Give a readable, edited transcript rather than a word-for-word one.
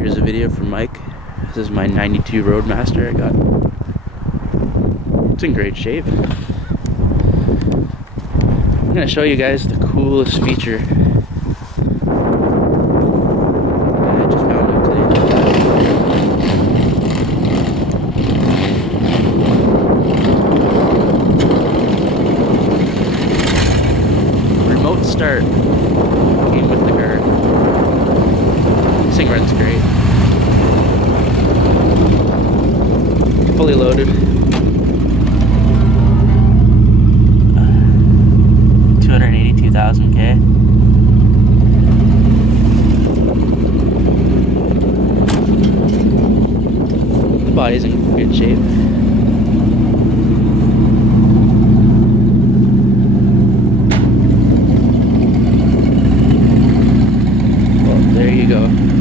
Here's a video from Mike. This is my 92 Roadmaster I got. It's in great shape. I'm gonna show you guys the coolest feature that I just found out today. Remote start came with the car. This thing runs great. Fully loaded. 282,000 K. The body's in good shape. Well, there you go.